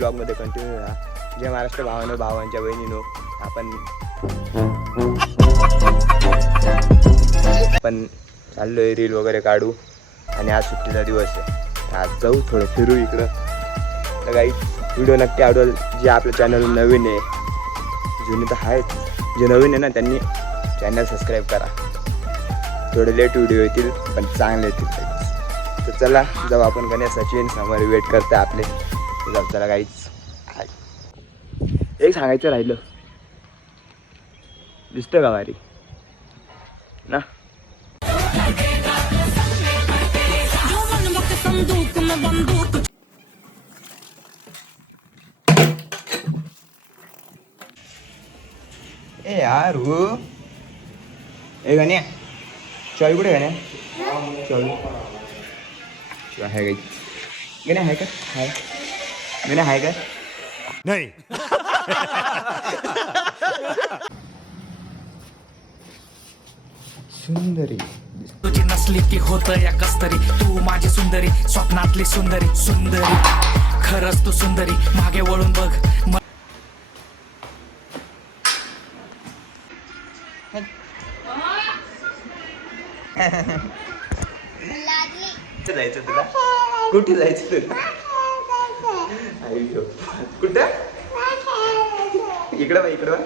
ब्लॉगमध्ये कंटिन्यू राहा. जय महाराष्ट्र भावांनो, भावांच्या बहिणीनो. आपण चाललोय रील वगैरे काढू आणि आज सुट्टीचा दिवस आहे. आज जाऊ थोडं फिरू इकडं. तर काही व्हिडिओ नक्की आवडेल. जे आपल्या चॅनल नवीन आहे, जुने तर आहेत, जे नवीन आहे ना त्यांनी चॅनल सबस्क्राईब करा. थोडे लेट व्हिडिओ येतील पण चांगले येतील. तर चला जाऊ आपण. गणेश सचिन समोर वेट करते आपले. जाऊ चला काहीच. एक सांगायचं राहिलं, दिसतं का भारी ना? ए यार हो, ए गण्या चॉई कुठे गण्या? चॉई आहे काही गण्या आहे का? हाय गण्या आहे का? नाही. सुंदरी तुझी नसली की होत या कस्तरी. तू माझी सुंदरी, स्वप्नातली सुंदरी. सुंदरी खरंच तू सुंदरी. मागे वळून बघ. जायचं तुला? कुठे जायचं तुला? कुठं? इकडं बाय, इकडं बाय,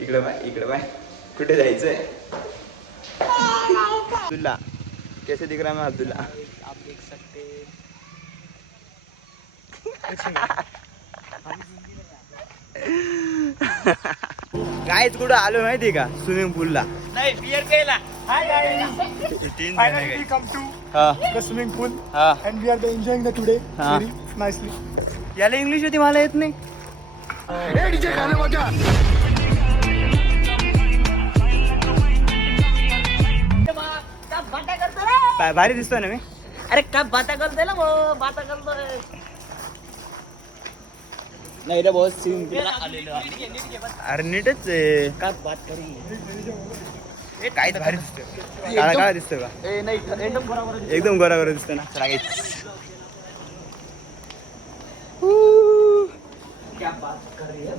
इकडं बाय, इकडं बाय. कुठे जायचंय तुला? कैसे दिख रहा मैं अब्दुल्ला? आप देख सकते. गाईच कुठं आलो माहिती का? स्विमिंग पूलला. नाही बियर प्यायला. Finally we come to the swimming pool and we are enjoying the today very nicely. याला इंग्लिश होती, मला येत नाही. भारी दिसतोय ना मी? अरे काय बाता करतोय ना भाऊ, बाता करतोय. नाही रे बहुत स्विमिंग पूल. अरे नीटच आहे. काय बात करी. हे काय तर भारी दिसतोय. काळा काळा दिसतोय का? ए नाही एकदम बरोबर. एकदम गोरा गोरा दिसतोय ना. चला गाईच. क्या बात कर रही है.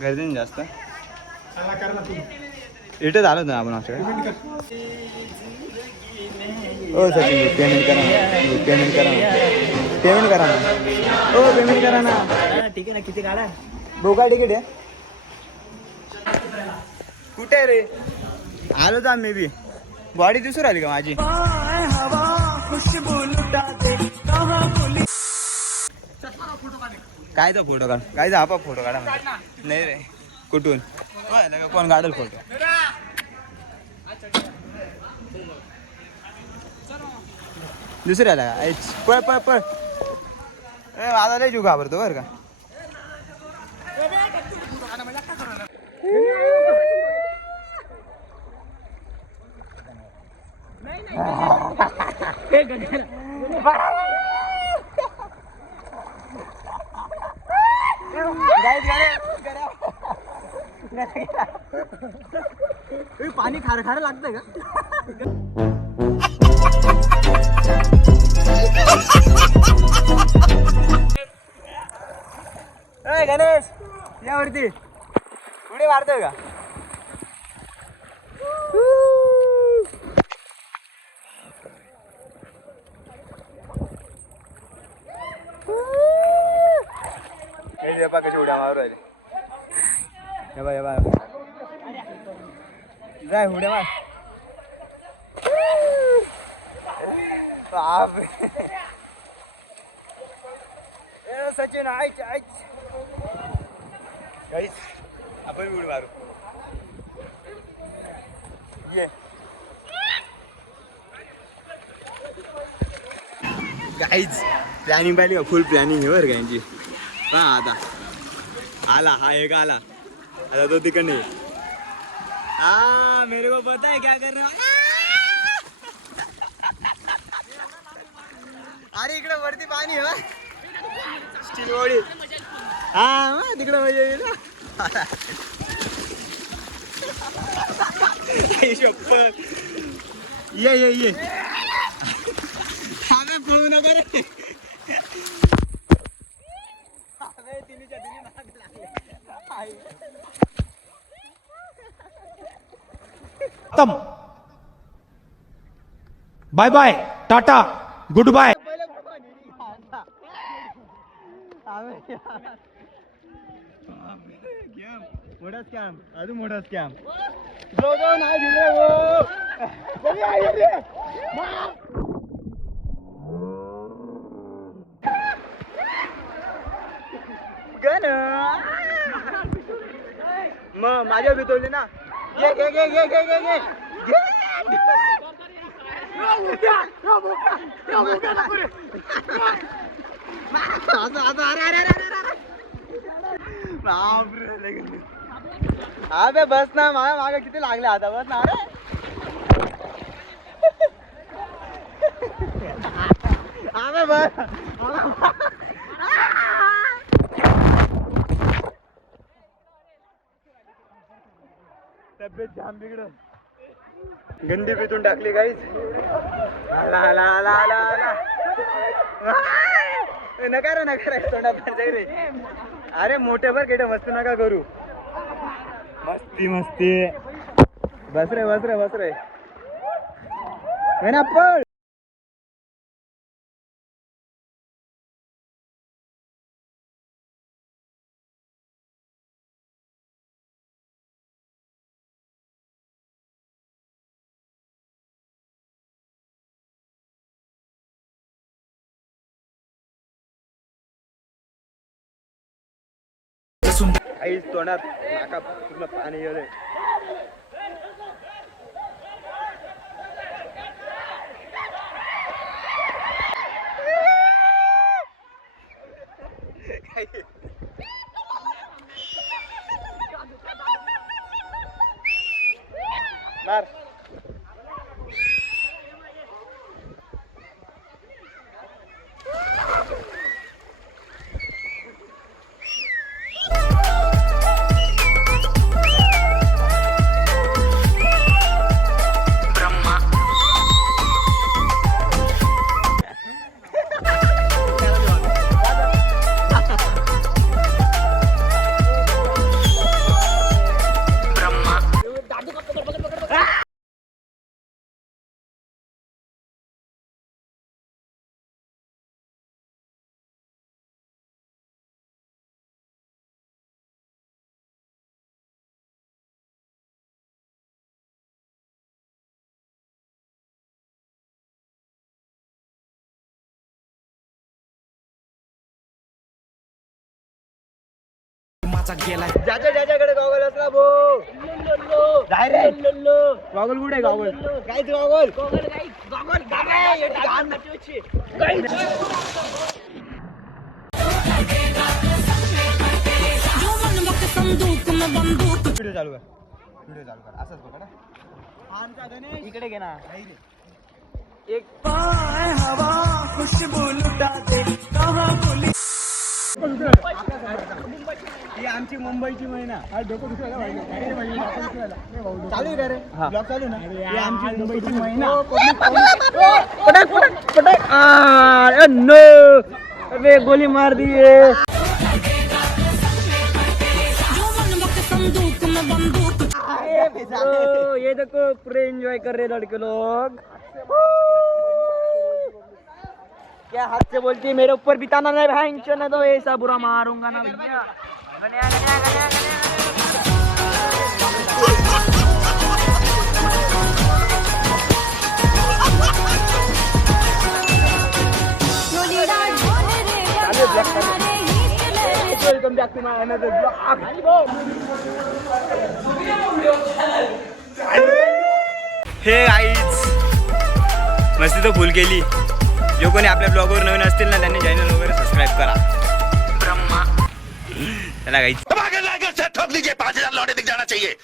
गर्दी नाही जास्त. इथं झालं ना आपण आपल्याकडे. हो सचिन पेमेंट करा ना. पेमेंट करा ना. पेमेंट करा ना. हो पेमेंट करा ना. ठीक आहे ना. किती काढा? भाऊ काय तिकीट आहे? कुठे आहे रे? आलो तर मी बी. बॉडी दिसून राहिली का माझी? कायचा फोटो काढ? कायचा आपा फोटो काढा? नाही रे. कुठून? कोण काढेल फोटो? दुसऱ्याला का? पळ पळ पळ. माझा लय जीव घाबरतो बरं का. पाणी खारं खारं लागतंय का? गणेश यावरती पुढे मारतोय का? कशी उड्या मारू राहिले. हे बा जाय उड्या मार. सचिन आईच काहीच आपण उडी मारू. ये काहीच प्लॅनिंग पाहिली का? फुल प्लॅनिंग आहे बरं का यांची. हा आता आला हा एक आला. आता तो तिकडे मेरे को पता है क्या कर रहा. अरे इकडे वरती पाणी आहे. स्टील वडी. हा तिकडे शप्पथ. ये नका रे. खत्म. Bye bye tata good bye. मोठा स्कॅम अजून मोठा स्कॅम. जो नाही दिले मग माझ्या बितवले ना. घे घे घे घे घे घे घे अबे बस ना. माझ्या मागे किती लागले आता. बस ना. अरे अबे बस. तब्येत जाम बिघडून गंदी पितून टाकली काहीच. नका रे नका रे तोंडात रे. अरे मोठे बर केट मस्ती नका करू. मस्ती मस्ती. बस रे बस रे बस रे. पळ. काहीच तोंडात नाका पूर्ण पाणी गेले. मार. माझा गेला. ज्याच्याकडे गॉगल असला भाऊ जाय रे. गॉगल कुठे गॉगल काहीच गॉगल व्हिडिओ चालू कर. व्हिडिओ चालू कर. असंच बघा ना. इकडे घे ना. एक पाय हवा खुशबू लुटा दे. ही आमची मुंबईची महिना. चालू आहे का रे ब्लॉग चालू ना. ही आमची मुंबईची महिना. अरे गोली मार दिए. ये देखो पूरे एंजॉय कर रहे लड़के लोग. क्या हाथ से बोलती है मेरे ऊपर बिताना नहीं भाई. ना तो ऐसा बुरा मारूंगा ना. Welcome back to my another blog. Hey guys मस्ती तो फुल केली. जो कोणी आपल्या ब्लॉगवर नवीन असतील ना त्यांनी चॅनल वगैरे सबस्क्राईब करा. ब्रह्मा त्याला गाईज ठोक लीजिए. 5000 लौटे दिख जाना चाहिए.